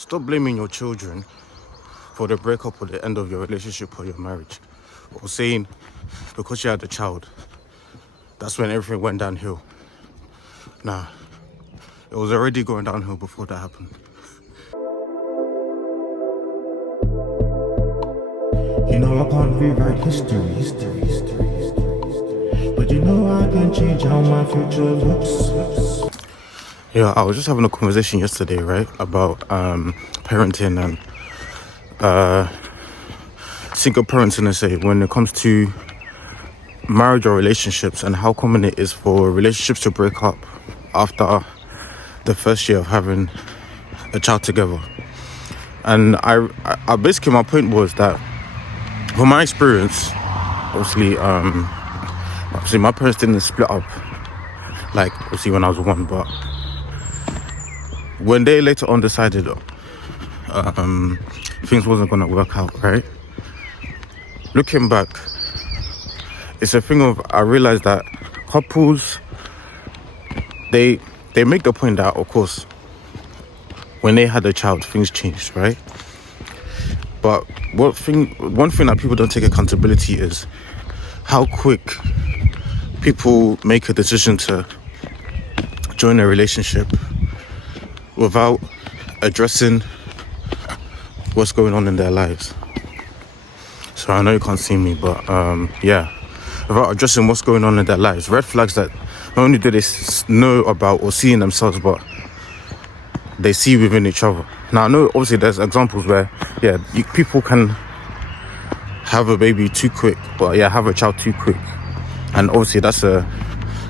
Stop blaming your children for the breakup or the end of your relationship or your marriage. Or saying because you had a child, that's when everything went downhill. Nah, it was already going downhill before that happened. You know I can't rewrite history. But you know I can change how my future looks. Yeah, I was just having a conversation yesterday, right, about parenting and single parenting, and say when it comes to marriage or relationships and how common it is for relationships to break up after the first year of having a child together. And I basically, my point was that from my experience, obviously my parents didn't split up like obviously when I was one, but when they later on decided things wasn't gonna work out, right? Looking back, it's a thing of, I realized that couples, they make the point that, of course, when they had a child, things changed, right? But one thing that people don't take accountability is how quick people make a decision to join a relationship without addressing what's going on in their lives. So I know you can't see me, but yeah, without addressing what's going on in their lives. Red flags that not only do they know about or see in themselves, but they see within each other. Now I know obviously there's examples where, yeah, people can have a baby too quick, but yeah, have a child too quick. And obviously that's a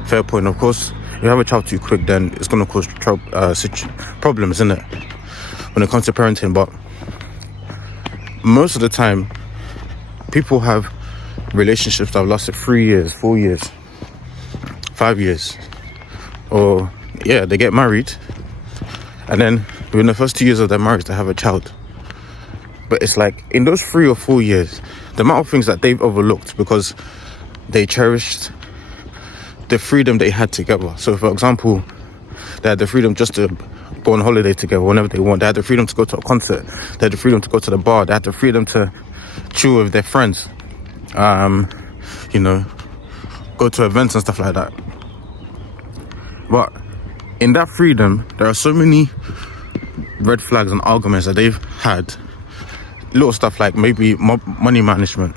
fair point. Of course, if you have a child too quick, then it's going to cause problems, isn't it, when it comes to parenting. But most of the time, people have relationships that have lasted 3 years, 4 years, 5 years. Or, yeah, they get married, and then within the first 2 years of their marriage, they have a child. But it's like, in those 3 or 4 years, the amount of things that they've overlooked because they cherished the freedom they had together. So, for example, they had the freedom just to go on holiday together whenever they want. They had the freedom to go to a concert. They had the freedom to go to the bar. They had the freedom to chill with their friends. Go to events and stuff like that. But in that freedom, there are so many red flags and arguments that they've had. Little stuff like maybe money management.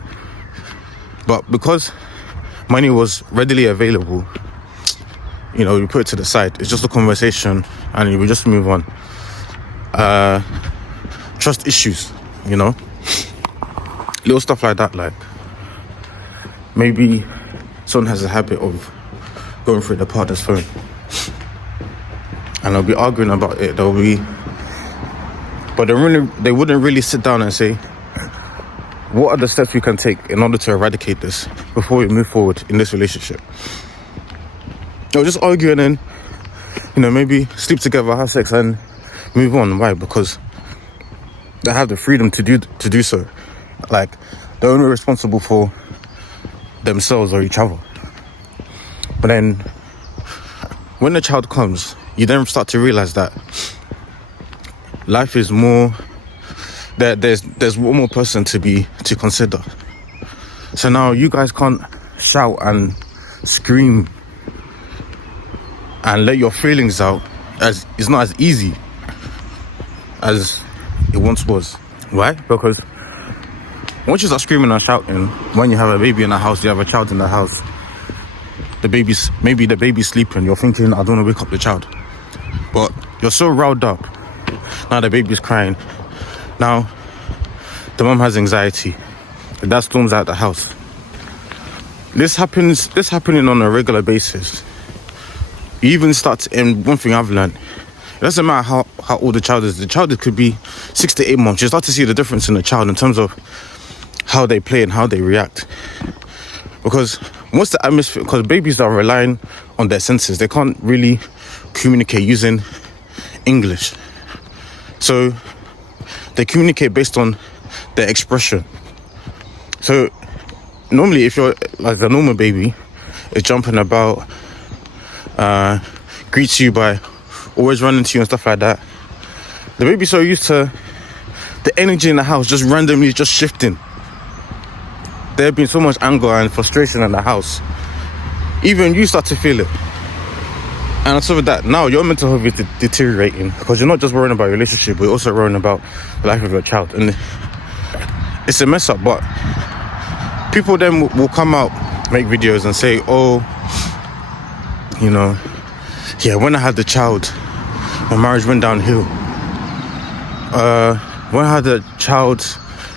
But because money was readily available, you put it to the side. It's just a conversation and you just move on. Trust issues, little stuff like that. Like maybe someone has a habit of going through the partner's phone and they'll be arguing about it. But they wouldn't really sit down and say, what are the steps we can take in order to eradicate this before we move forward in this relationship? They'll just argue and then, maybe sleep together, have sex and move on. Why? Because they have the freedom to do so. Like, they're only responsible for themselves or each other. But then, when the child comes, you then start to realize that life is more, that there's one more person to consider. So now you guys can't shout and scream and let your feelings out, as it's not as easy as it once was. Why? Because once you start screaming and shouting, when you have a baby in the house, you have a child in the house, maybe the baby's sleeping, you're thinking, I don't want to wake up the child. But you're so riled up. Now the baby's crying. Now the mom has anxiety. The dad storms out the house. This happening on a regular basis. You even start, and one thing I've learned, it doesn't matter how old the child is. The child could be 6 to 8 months. You start to see the difference in the child in terms of how they play and how they react. Because once the atmosphere, because babies are relying on their senses, they can't really communicate using English. So they communicate based on their expression. So normally, if you're like a normal baby, is jumping about, greets you by always running to you and stuff like that. The baby's so used to the energy in the house just randomly just shifting. There have been so much anger and frustration in the house. Even you start to feel it. And on top of that, now your mental health is deteriorating because you're not just worrying about your relationship, but you're also worrying about the life of your child. And it's a mess up, but people then will come out, make videos and say, oh, you know, yeah, when I had the child, my marriage went downhill. When I had the child,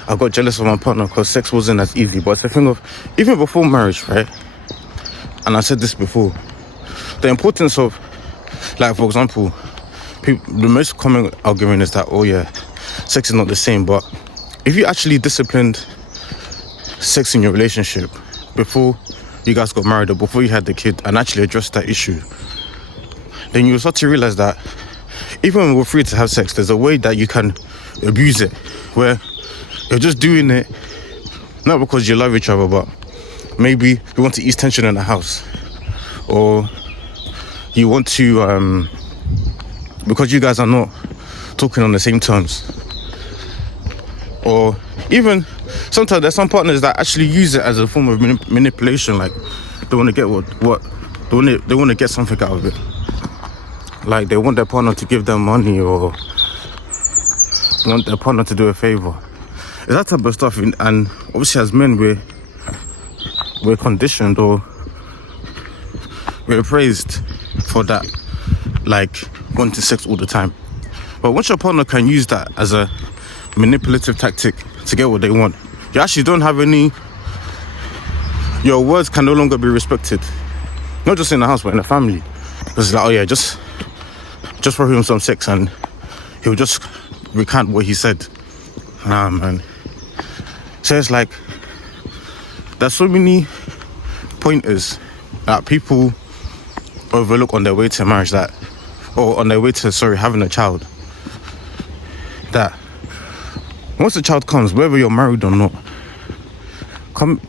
I got jealous of my partner because sex wasn't as easy. But it's a thing of, even before marriage, right? And I said this before, the importance of, like, for example, the most common argument is that, oh yeah, sex is not the same. But if you actually disciplined sex in your relationship before you guys got married or before you had the kid and actually addressed that issue, then you'll start to realize that even when we're free to have sex, there's a way that you can abuse it, where you're just doing it not because you love each other, but maybe you want to ease tension in the house, or you want to because you guys are not talking on the same terms. Or even sometimes there's some partners that actually use it as a form of manipulation. Like they want to get what they want to get something out of it. Like they want their partner to give them money, or want their partner to do a favor. It's that type of stuff. And obviously as men, we're conditioned, or we're praised for that, like wanting sex all the time. But once your partner can use that as a manipulative tactic to get what they want, you actually don't have any, your words can no longer be respected, not just in the house but in the family. It's like, oh yeah, just throw him some sex and he'll just recant what he said. Nah, man. So it's like there's so many pointers that people overlook on their way to marriage, that, or on their way to, having a child, that once the child comes, whether you're married or not,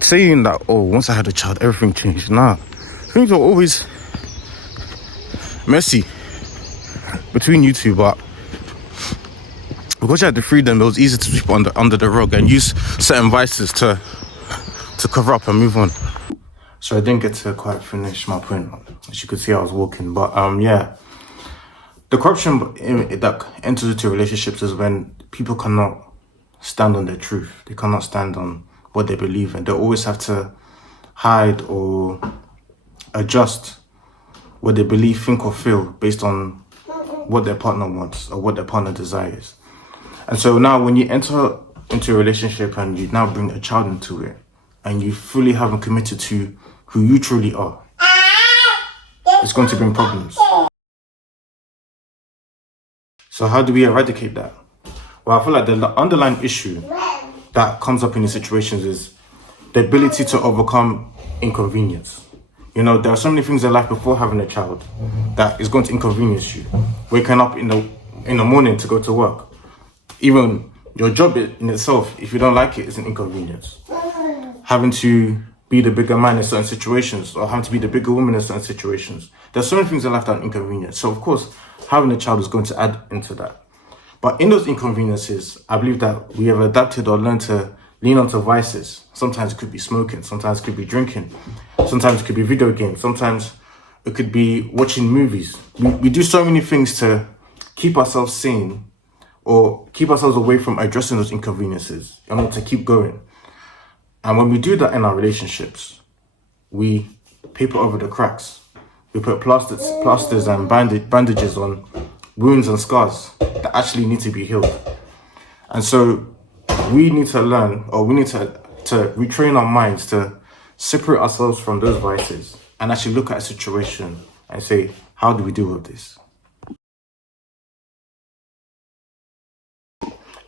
saying that, oh, once I had a child, everything changed. Nah, things were always messy between you two, but because you had the freedom, it was easy to sweep under the rug and use certain vices to cover up and move on. So I didn't get to quite finish my point. As you could see, I was walking, but yeah, the corruption that enters into relationships is when people cannot stand on their truth. They cannot stand on what they believe in. They always have to hide or adjust what they believe, think, or feel based on what their partner wants or what their partner desires. And so now when you enter into a relationship and you now bring a child into it, and you fully haven't committed to who you truly are, it's going to bring problems. So how do we eradicate that? Well, I feel like the underlying issue that comes up in these situations is the ability to overcome inconvenience. You know, there are so many things in life before having a child that is going to inconvenience you. Waking up in the morning to go to work. Even your job in itself, if you don't like it, is an inconvenience. Having to be the bigger man in certain situations, or having to be the bigger woman in certain situations. There's so many things in life that are inconvenience. So of course, having a child is going to add into that. But in those inconveniences, I believe that we have adapted or learned to lean onto vices. Sometimes it could be smoking, sometimes it could be drinking, sometimes it could be video games, sometimes it could be watching movies. We do so many things to keep ourselves sane or keep ourselves away from addressing those inconveniences in order to keep going. And when we do that in our relationships, we paper over the cracks. We put plasters and bandages on wounds and scars that actually need to be healed. And so we need to learn, or we need to retrain our minds to separate ourselves from those vices and actually look at a situation and say, how do we deal with this?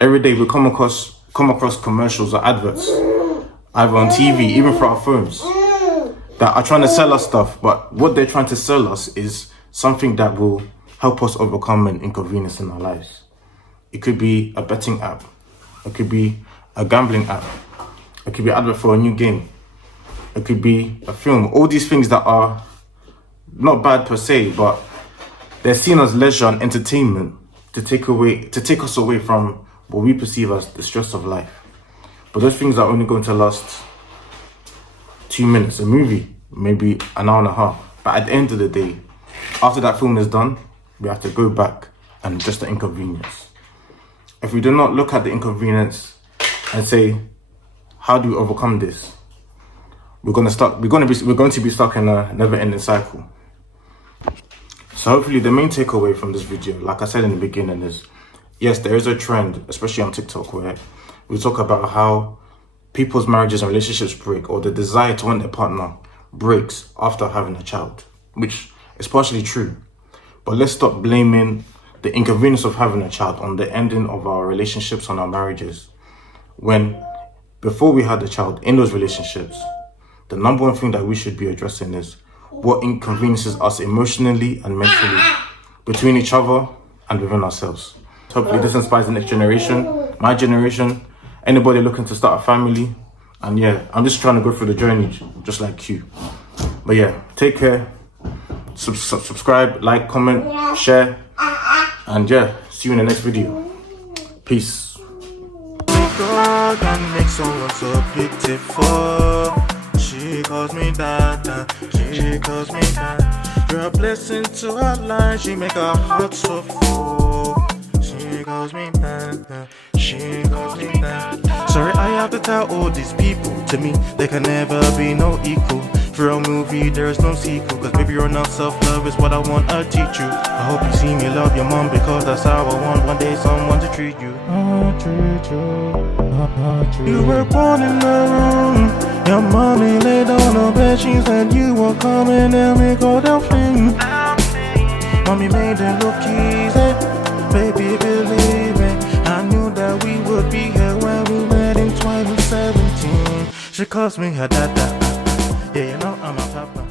Every day we come across commercials or adverts, either on TV, even for our phones, that are trying to sell us stuff, but what they're trying to sell us is something that will help us overcome an inconvenience in our lives. It could be a betting app, it could be a gambling app, it could be an advert for a new game, it could be a film. All these things that are not bad per se, but they're seen as leisure and entertainment to take us away from what we perceive as the stress of life. But those things are only going to last 2 minutes. A movie, maybe an hour and a half. But at the end of the day, after that film is done, we have to go back and just the inconvenience. If we do not look at the inconvenience and say, how do we overcome this? We're going to be stuck in a never-ending cycle. So hopefully the main takeaway from this video, like I said in the beginning, is yes, there is a trend, especially on TikTok, where we talk about how people's marriages and relationships break, or the desire to want their partner breaks after having a child, which is partially true. But let's stop blaming the inconvenience of having a child on the ending of our relationships, on our marriages, when before we had a child in those relationships, the number one thing that we should be addressing is what inconveniences us emotionally and mentally between each other and within ourselves. Hopefully this inspires the next generation, my generation, anybody looking to start a family. And yeah, I'm just trying to go through the journey just like you. But yeah, take care, subscribe, like, comment, share, and yeah, see you in the next video. Peace. God can make someone so beautiful. She calls me Dada, she calls me Dada. You're a blessing to her life, she make her heart so full. She calls me Dada, she calls me Dada. Sorry, I have to tell all these people, to me, there can never be no equal. For a movie, there is no sequel, cause baby, you're not self-love is what I want to teach you. I hope you see me love your mom, because that's how I want one day someone to treat you. You were born in the room, your mommy laid on the bed, she said you were coming and we go down thing. Mommy made it look easy, baby believe it. I knew that we would be here when we met in 2017. She calls me her dada, yeah, you know I'm a papa.